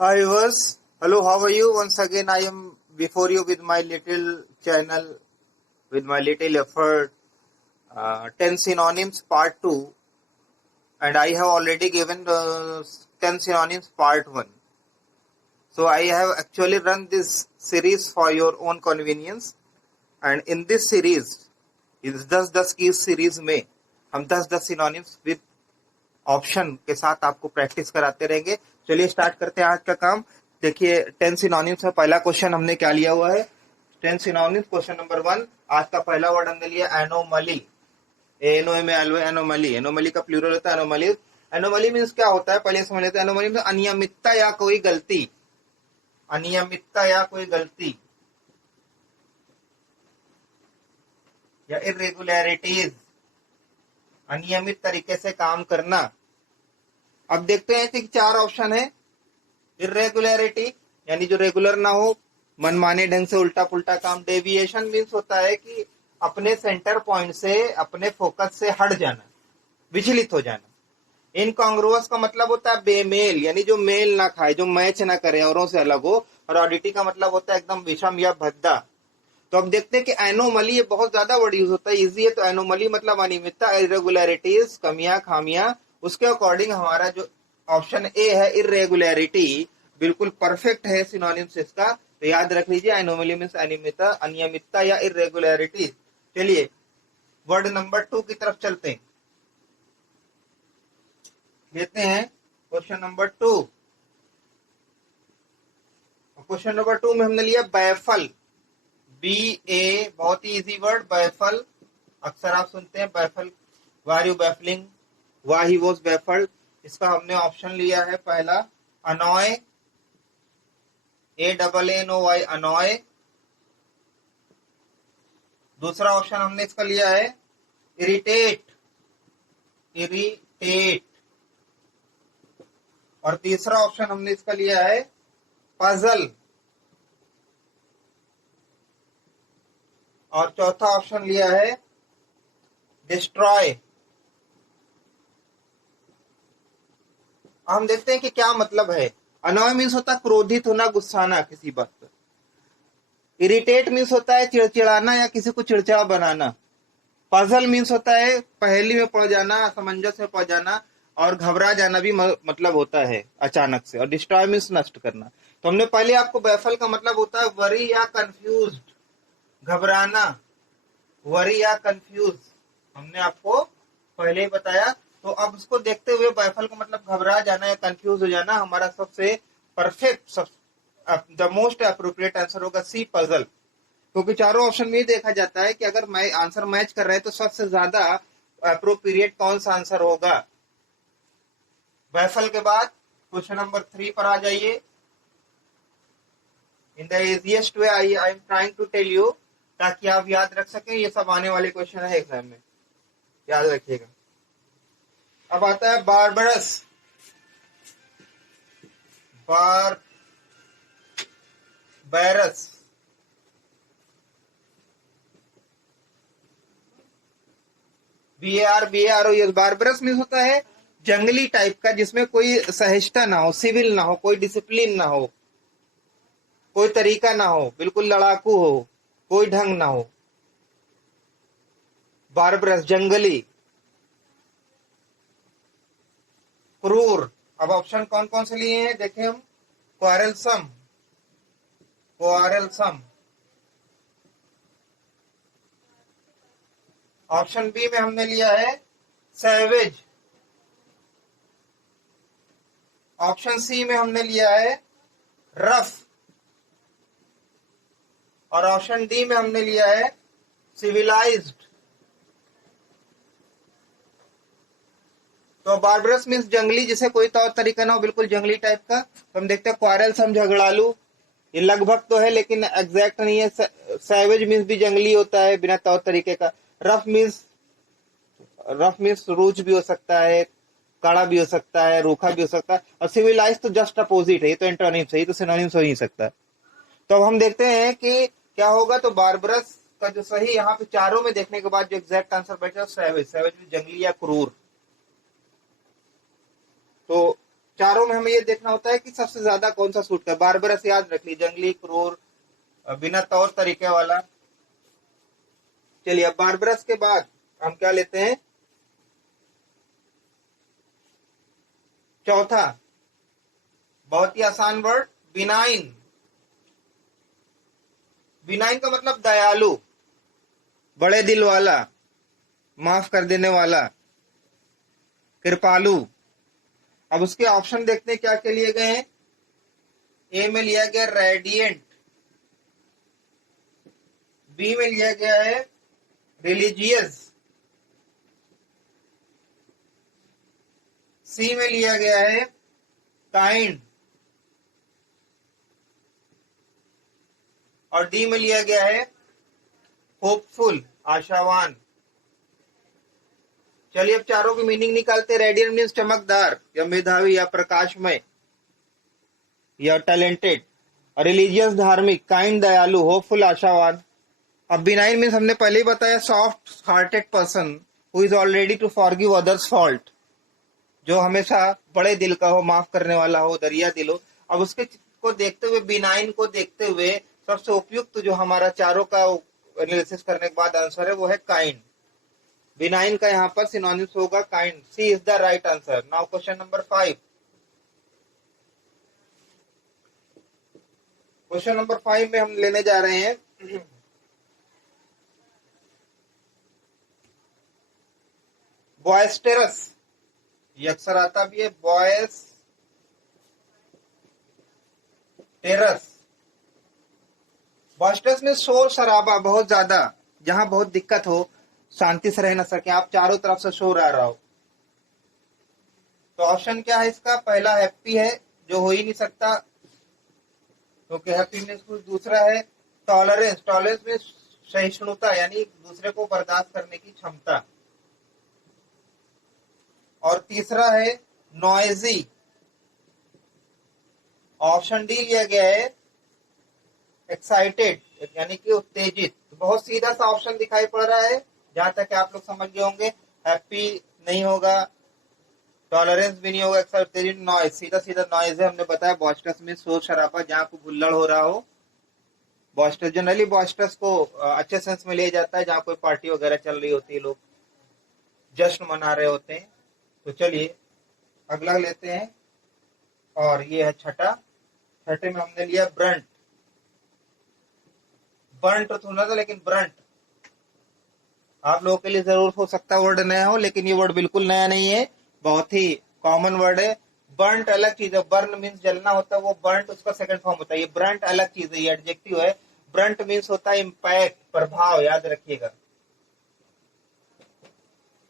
Hi viewers, hello, how are you? Once again, I am before you with my little channel, with my little effort, 10 synonyms part 2, and I have already given the 10 synonyms part 1. So I have actually run this series for your own convenience, and in this series, इस 10-10 की series में हम 10-10 synonyms with option के साथ आपको practice कराते रहेंगे। चलिए स्टार्ट करते हैं आज का काम। देखिए 10 सिनोनिम्स में पहला क्वेश्चन हमने क्या लिया हुआ है। 10 सिनोनिम्स क्वेश्चन नंबर 1। आज का पहला वर्ड हमने लिया एनोमली। एनोमली। एनोमली का प्लूरल होता है एनोमली। एनोमली मीन्स क्या होता है, पहले समझ लेते हैं। एनोमली मीन्स अनियमितता या कोई गलती। अनियमितता या कोई गलती या इरेगुलरिटीज, अनियमित तरीके से काम करना। अब देखते हैं कि 4 ऑप्शन है। इरेगुलरिटी यानी जो रेगुलर ना हो, मनमाने ढंग से उल्टा पुल्टा काम। डेविएशन मीन्स होता है कि अपने सेंटर पॉइंट से, अपने फोकस से हट जाना, विचलित हो जाना। इनकॉन्ग्रुअस का मतलब होता है बेमेल, यानी जो मेल ना खाए, जो मैच ना करे, औरों से अलग हो। और ऑडिटी का मतलब होता है एकदम विषम या भद्दा। तो अब देखते हैं कि एनोमली, ये बहुत ज्यादा वर्ड यूज होता है, इजी है। तो एनोमली मतलब अनियमितता, इरेगुलरिटीज, कमियां खामियां। उसके अकॉर्डिंग हमारा जो ऑप्शन ए है इरेगुलरिटी, बिल्कुल परफेक्ट है सिनोनिम्स इसका। तो याद रख लीजिए, एनोमली मीन्स अनियमितता, अनियमितता या इरेगुलरिटी। चलिए वर्ड नंबर 2 की तरफ चलते हैं, लेते हैं क्वेश्चन नंबर 2। क्वेश्चन नंबर 2 में हमने लिया बैफल। बी ए, बहुत ही इजी वर्ड बैफल। अक्सर आप सुनते हैं baffle, war you baffling, why he was baffled. इसका हमने ऑप्शन लिया है पहला अनॉय, ANNOY, अनॉय। दूसरा ऑप्शन हमने इसका लिया है इरिटेट, इरिटेट। और तीसरा ऑप्शन हमने इसका लिया है पजल। और चौथा ऑप्शन लिया है डिस्ट्रॉय। हम देखते हैं कि क्या मतलब है। अनॉय मीन्स होता है क्रोधित होना, गुस्साना किसी बात पर। इरिटेट मीन्स होता है चिड़चिड़ाना या किसी को चिड़चिड़ा बनाना। पजल मीन्स होता है पहेली में पड़ जाना, असमंजस में पड़ जाना। और घबरा जाना भी मतलब होता है अचानक से। और डिस्ट्रॉय मीन्स नष्ट करना। तो हमने पहले आपको बैफल का मतलब होता है वरी या कंफ्यूज, घबराना, वरी या कंफ्यूज, हमने आपको पहले ही बताया। तो अब उसको देखते हुए बैफल का मतलब घबरा जाना या कंफ्यूज हो जाना। हमारा सबसे perfect, the most appropriate answer होगा सी पजल। क्योंकि चारों ऑप्शन में देखा जाता है कि अगर आंसर मैच कर रहे हैं तो सबसे ज्यादा अप्रोप्रिएट कौन सा आंसर होगा। बैफल के बाद क्वेश्चन नंबर 3 पर आ जाइए। In the easiest way I am trying to tell you, ताकि आप याद रख सकें। ये सब आने वाले क्वेश्चन है एग्जाम में, याद रखिएगा। अब आता है बारबरस। बारबरस, BAR ये बारबरस मीन्स होता है जंगली टाइप का, जिसमें कोई सहिष्णुता ना हो, सिविल ना हो, कोई डिसिप्लिन ना हो, कोई तरीका ना हो, बिल्कुल लड़ाकू हो, कोई ढंग ना हो। बारबरस जंगली, क्रूर। अब ऑप्शन कौन कौन से लिए हैं देखें हम। क्वारलसम, क्वारलसम। ऑप्शन बी में हमने लिया है सैवेज। ऑप्शन सी में हमने लिया है रफ। और ऑप्शन डी में हमने लिया है सिविलाइज्ड। तो बार्बरस मीन्स जंगली, जिसे कोई तौर तरीका ना हो, बिल्कुल जंगली टाइप का। तो हम देखते हैं क्वारलसम झगड़ालू, ये लगभग तो है लेकिन एग्जैक्ट नहीं है। सैवेज मीन्स भी जंगली होता है बिना तौर तरीके का। रफ मीन्स रूज भी हो सकता है, कड़ा भी हो सकता है, रूखा भी हो सकता है। और सिविलाइज तो जस्ट अपोजिट है, ये तो एंटोनिम्स है, ये तो सिनोनिम्स हो ही नहीं सकता। तो अब हम देखते हैं कि क्या होगा। तो बार्बरस का जो सही यहाँ पे चारों में देखने के बाद जो एग्जैक्ट आंसर बैठा सैवेज। सैवेज जंगली या क्रूर। तो चारों में हमें ये देखना होता है कि सबसे ज्यादा कौन सा सूट है। बारबरस याद रख ली, जंगली, क्रूर, बिना तौर तरीके वाला। चलिए अब बारबरस के बाद हम क्या लेते हैं, चौथा, बहुत ही आसान वर्ड, बिनाइन। बिनाइन का मतलब दयालु, बड़े दिल वाला, माफ कर देने वाला, कृपालु। अब उसके ऑप्शन देखते हैं क्या क्या लिए गए हैं। ए में लिया गया रेडिएंट, बी में लिया गया है रिलीजियस, सी में लिया गया है काइंड, और डी में लिया गया है होपफुल, आशावान। चलिए अब चारों की मीनिंग निकालते। रेडियंट मीन्स चमकदार या मेधावी या प्रकाशमय या टैलेंटेड, रिलीजियस धार्मिक, काइंड दयालु, होपफुल आशावान। अब बिनाइन मीन्स हमने पहले ही बताया, soft hearted person who is already to forgive others fault, जो हमेशा बड़े दिल का हो, माफ करने वाला हो, दरिया दिल हो। अब उसके को देखते हुए, बिनाइन को देखते हुए सबसे उपयुक्त जो हमारा चारों का एनालिसिस करने के बाद आंसर है वो है काइंड। बिनाइन का यहाँ पर सिनोनिम्स होगा kind. C is the right answer. Now question number 5। Question number 5 में हम लेने जा रहे हैं बॉयस्टेरस। ये अक्सर आता भी है, बॉयस टेरस। बॉयस्टेरस में शोर शराबा बहुत ज्यादा, जहां बहुत दिक्कत हो, शांति से रह न सके, आप चारों तरफ से शोर आ रहा हो। तो ऑप्शन क्या है इसका, पहला हैप्पी है, जो हो ही नहीं सकता क्योंकि हैप्पीनेस कुछ दूसरा है। टॉलरेंस, टॉलरेंस में सहिष्णुता यानी दूसरे को बर्दाश्त करने की क्षमता। और तीसरा है नॉइजी। ऑप्शन डी लिया गया है एक्साइटेड यानी कि उत्तेजित। बहुत सीधा सा ऑप्शन दिखाई पड़ रहा है, जहां तक आप लोग समझ गए होंगे। हैप्पी नहीं होगा, टॉलरेंस भी नहीं होगा, एक्साइटेड, नॉइज, सीधा सीधा नॉइज है। हमने बताया बॉस्टर्स में शोर शराबा, जहां को हुल्लड़ हो रहा हो। बॉस्टर्स जनरली बॉस्टर्स को अच्छे सेंस में लिया जाता है जहां कोई पार्टी वगैरह चल रही होती है, लोग जश्न मना रहे होते हैं। तो चलिए अगला लेते हैं, और ये है छठा। छठे में हमने लिया ब्रंट। बर्ंट तो सुना था, लेकिन ब्रंट आप लोगों के लिए जरूर हो सकता है वर्ड नया हो, लेकिन ये वर्ड बिल्कुल नया नहीं है, बहुत ही कॉमन वर्ड है। बर्ंट अलग चीज है, बर्न मीन्स जलना होता है, वो बर्ंट उसका सेकंड फॉर्म होता है। ये ब्रंट अलग चीज है, ये एडजेक्टिव है। ब्रंट मीन्स होता है इम्पैक्ट, प्रभाव, याद रखिएगा।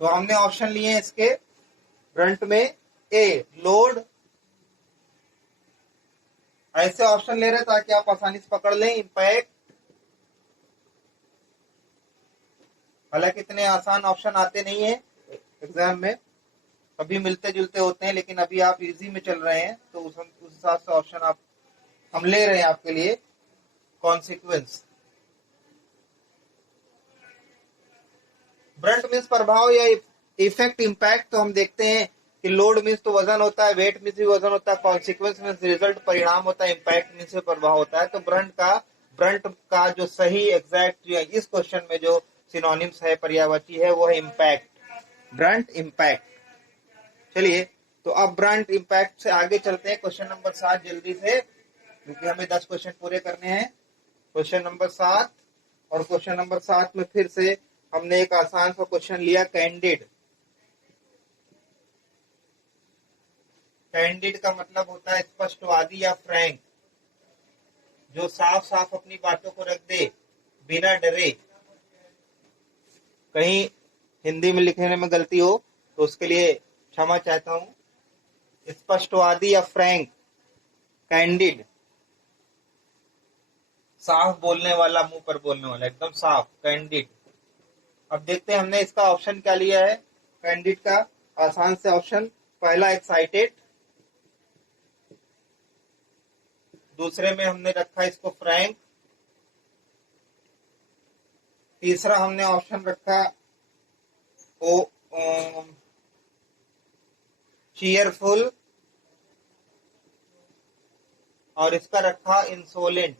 तो हमने ऑप्शन लिए हैं इसके ब्रंट में। ए लोड, ऐसे ऑप्शन ले रहे हैं ताकि आप आसानी से पकड़ लें। इम्पैक्ट, हालांकि इतने आसान ऑप्शन आते नहीं है एग्जाम में, कभी मिलते जुलते होते हैं, लेकिन अभी आप इजी में चल रहे हैं तो उस हिसाब से ऑप्शन आप हम ले रहे हैं आपके लिए। कॉन्सिक्वेंस, ब्रंट मीन्स प्रभाव या इफेक्ट, इम्पैक्ट। तो हम देखते हैं कि लोड मीन्स तो वजन होता है, वेट मीन्स भी वजन होता है, कॉन्सिक्वेंस मीन्स रिजल्ट, परिणाम होता है, इम्पैक्ट मीन्स प्रभाव होता है। तो ब्रंट का जो सही एग्जैक्ट इस क्वेश्चन में जो सिनोनिम्स है, पर्यायवाची है, वो है इम्पैक्ट, ब्रंट, इम्पैक्ट। चलिए तो अब ब्रंट इम्पैक्ट से आगे चलते हैं। क्वेश्चन नंबर 7 जल्दी से, क्योंकि हमें 10 क्वेश्चन पूरे करने हैं। क्वेश्चन नंबर 7, और क्वेश्चन नंबर 7 में फिर से हमने एक आसान सा क्वेश्चन लिया, कैंडिड। कैंडिड का मतलब होता है स्पष्टवादी या फ्रैंक, जो साफ साफ अपनी बातों को रख दे बिना डरे। कहीं हिंदी में लिखने में गलती हो तो उसके लिए क्षमा चाहता हूं। स्पष्टवादी या फ्रैंक, कैंडिड, साफ बोलने वाला, मुंह पर बोलने वाला, एकदम साफ, कैंडिड। अब देखते हैं हमने इसका ऑप्शन क्या लिया है कैंडिड का। आसान से ऑप्शन, पहला एक्साइटेड, दूसरे में हमने रखा इसको फ्रैंक, तीसरा हमने ऑप्शन रखा ओ चीयरफुल, और इसका रखा इंसोलेंट।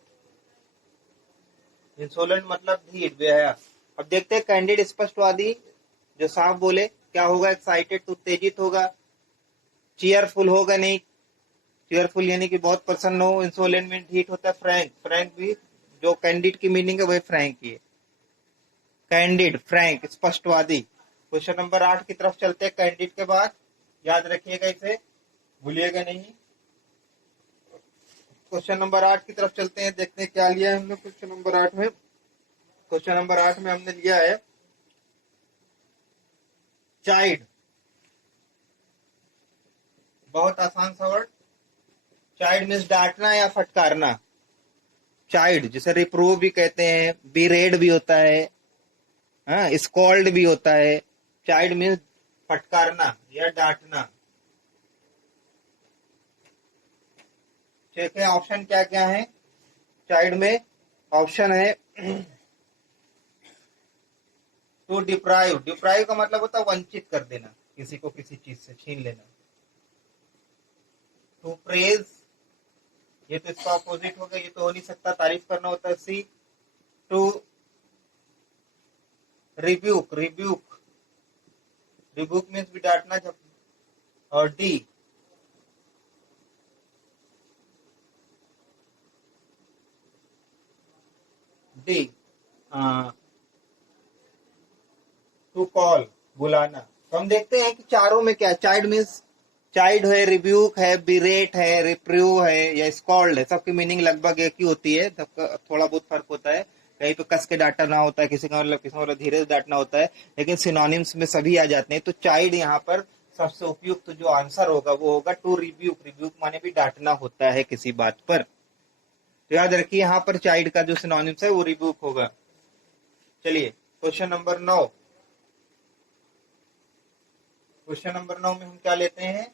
इंसोलेंट मतलब ढीठ, बेहया। अब देखते हैं कैंडिड स्पष्टवादी जो साफ बोले क्या होगा, एक्साइटेड तो उत्तेजित होगा, चीयरफुल होगा नहीं, चीयरफुल यानी कि बहुत प्रसन्न हो, इंसोलेंट में ढीठ होता है, फ्रैंक, फ्रैंक भी जो कैंडिड की मीनिंग है वही फ्रैंक ही है, कैंडिड, फ्रैंक, स्पष्टवादी। क्वेश्चन नंबर 8 की तरफ चलते हैं कैंडिड के बाद, याद रखिएगा इसे, भूलिएगा नहीं। क्वेश्चन नंबर 8 की तरफ चलते हैं, देखते हैं क्या लिया है हमने क्वेश्चन नंबर 8 में। क्वेश्चन नंबर 8 में हमने लिया है चाइल्ड, बहुत आसान सा वर्ड। चाइल्ड मीन्स डांटना या फटकारना। चाइल्ड जिसे रिप्रूव भी कहते हैं, बीरेड भी होता है, हाँ, स्कॉल्ड भी होता है। चाइल्ड मीन्स फटकारना या डांटना। ठीक है, ऑप्शन क्या क्या है चाइल्ड में? ऑप्शन है टू डिप्राइव, डिप्राइव का मतलब होता है वंचित कर देना, किसी को किसी चीज से छीन लेना। टू प्रेज, ये तो इसका ऑपोजिट हो गया, ये तो हो नहीं सकता, तारीफ करना होता है। See, to rebuke, rebuke, rebuke means भी डांटना। जब, और डी, डी टू कॉल, बुलाना। तो हम देखते हैं कि चारों में क्या, चाइल्ड मीन्स, चाइल्ड है, रिब्यूक है, बिरेट है, रिप्रूव है या स्कॉल्ड है, सबकी मीनिंग लगभग एक ही होती है, सबका थोड़ा बहुत फर्क होता है। कहीं पे कस के डांटना होता है, किसी का मतलब, किसी का मतलब धीरे से डांटना होता है, लेकिन सिनोनिम्स में सभी आ जाते हैं। तो चाइल्ड यहाँ पर सबसे उपयुक्त जो आंसर होगा वो होगा टू रिब्यूक। रिब्यूक माने भी डांटना होता है किसी बात पर। तो याद रखिए यहाँ पर चाइल्ड का जो सिनोनिम्स है वो रिब्यूक होगा। चलिए क्वेश्चन नंबर 9, क्वेश्चन नंबर 9 में हम क्या लेते हैं?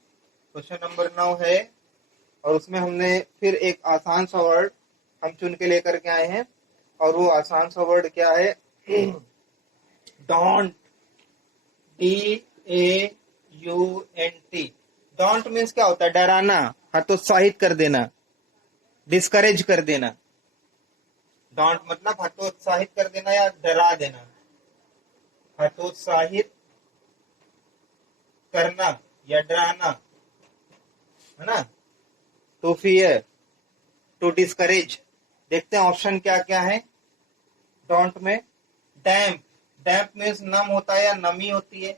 क्वेश्चन नंबर 9 है, और उसमें हमने फिर एक आसान सा वर्ड हम चुन के लेकर के आए हैं, और वो आसान सा वर्ड क्या है? Don't, DAUNT। डोंट मीन्स क्या होता है? डराना, हतोत्साहित कर देना, डिस्करेज कर देना। डोंट मतलब हतोत्साहित कर देना या डरा देना। हतोत्साहित करना या डराना, है ना? To fear, to discourage. देखते हैं ऑप्शन क्या क्या है डोंट में। डैम्प, डैम्प मीन्स नम होता है या नमी होती है,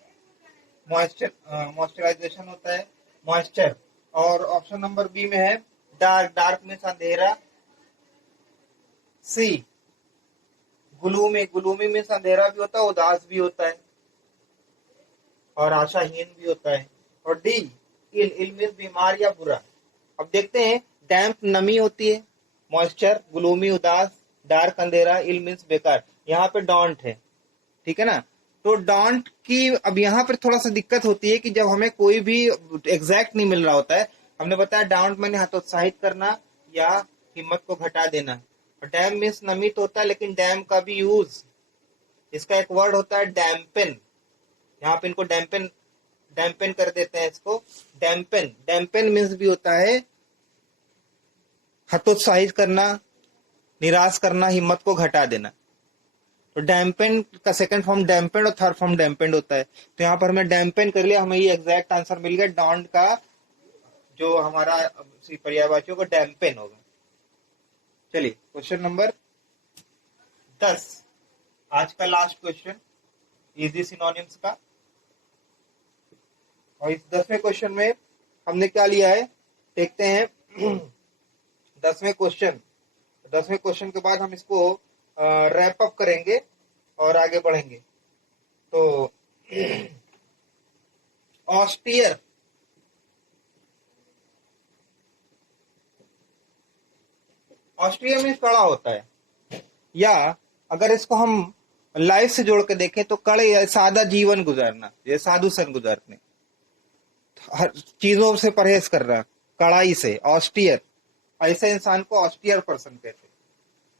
मॉइस्चर, मॉइस्चराइजेशन होता है, मॉइस्चर। और ऑप्शन नंबर बी में है डार्क, डार्क मीन्स अंधेरा। सी, ग्लूमी, ग्लूमी मीन्स अंधेरा भी होता है, उदास भी होता है, और आशाहीन भी होता है। और डी, इल, इल मीन्स बीमार या बुरा। अब देखते हैं, डैम्प नमी होती है, मॉइस्चर ग्लूमी उदास, डार्क अंधेरा, इल मीन्स बेकार। यहाँ पे डोंट है, ठीक है ना? तो डोंट की अब यहाँ पर थोड़ा सा दिक्कत होती है कि जब हमें कोई भी एग्जैक्ट नहीं मिल रहा होता है। हमने बताया डाउट मैंने हतोत्साहित करना या हिम्मत को घटा देना। डैम मीन्स नमित होता है, लेकिन डैम का भी यूज, इसका एक वर्ड होता है डैम्पेन। यहाँ पे इनको डैम्पेन, डैम्पेन कर देते हैं इसको। डैम्पेन, डैम्पेन मीन्स भी होता है हतोत्साहित करना, निराश करना, हिम्मत को घटा देना। तो डैम्पेन का सेकंड फॉर्म डैम्पेंड और थर्ड फॉर्म डैम्पेंड होता है। तो यहाँ पर हमें डैम्पेन कर लिया, हमें ये एग्जैक्ट आंसर मिल गया। डॉन्ट का जो हमारा पर्यायवाची होगा डैम्पेन होगा। चलिए क्वेश्चन नंबर 10, आज का लास्ट क्वेश्चन, इजी सिनोनिम्स का। और इस 10वें क्वेश्चन में हमने क्या लिया है देखते हैं। 10वें क्वेश्चन, 10वें क्वेश्चन के बाद हम इसको रैप अप करेंगे और आगे बढ़ेंगे। तो ऑस्टियर, ऑस्ट्रिया में कड़ा होता है, या अगर इसको हम लाइफ से जोड़ के देखें तो कड़े या सादा जीवन गुजारना, ये साधु सन गुजारने, हर चीजों से परहेज कर रहा, कड़ाई से, ऑस्टियर। ऐसे इंसान को ऑस्टियर पर्सन कहते हैं,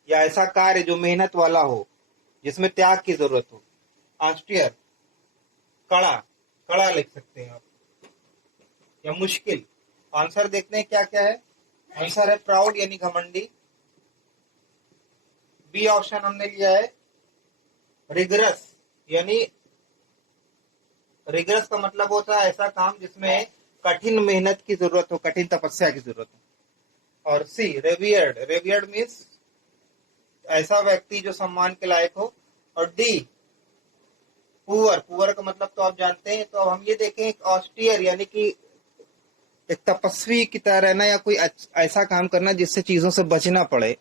या ऐसा कार्य जो मेहनत वाला हो, जिसमें त्याग की जरूरत हो, ऑस्टियर। कड़ा, कड़ा लिख सकते हैं आप, या मुश्किल। आंसर देखते हैं क्या क्या है। आंसर है प्राउड यानी घमंडी। बी ऑप्शन हमने लिया है रिगरस, यानी रिगरस का मतलब होता है ऐसा काम जिसमें कठिन मेहनत की जरूरत हो, कठिन तपस्या की जरूरत हो। और सी रेवियर्ड, रेवियर्ड मीन्स ऐसा व्यक्ति जो सम्मान के लायक हो। और डी पुअर, पुअर का मतलब तो आप जानते हैं। तो अब हम ये देखें एक ऑस्टियर यानी कि एक तपस्वी की तरह रहना, या कोई ऐसा काम करना जिससे चीजों से बचना पड़े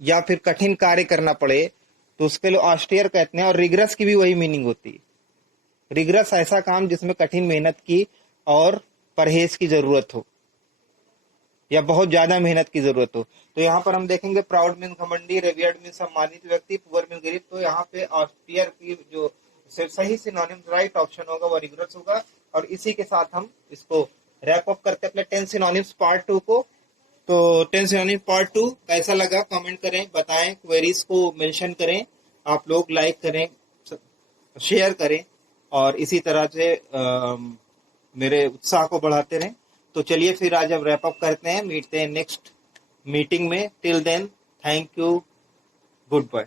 या फिर कठिन कार्य करना पड़े, तो उसके लिए ऑस्टियर कहते हैं। और रिगरस की भी वही मीनिंग होती है। रिगरस ऐसा काम जिसमें कठिन मेहनत की और परहेज की जरूरत हो, या बहुत ज्यादा मेहनत की जरूरत हो। तो यहाँ पर हम देखेंगे प्राउड मीन घमंडी, रेवियर्ड मीन सम्मानित व्यक्ति, पुअर मीन गरीब। तो यहाँ पे ऑस्टियर की जो सही सिनोनिम राइट ऑप्शन होगा वो रिगरस होगा। और इसी के साथ हम इसको रैप अप करते अपने 10 सिनोनिम्स पार्ट 2 को। तो 10 सिनोनिम पार्ट 2 कैसा लगा कमेंट करें, बताएं, क्वेरीज को मेंशन करें, आप लोग लाइक करें, शेयर करें, और इसी तरह से मेरे उत्साह को बढ़ाते रहें। तो चलिए फिर आज अब रैप अप करते हैं, मिलते हैं नेक्स्ट मीटिंग में। Till then thank you, good bye.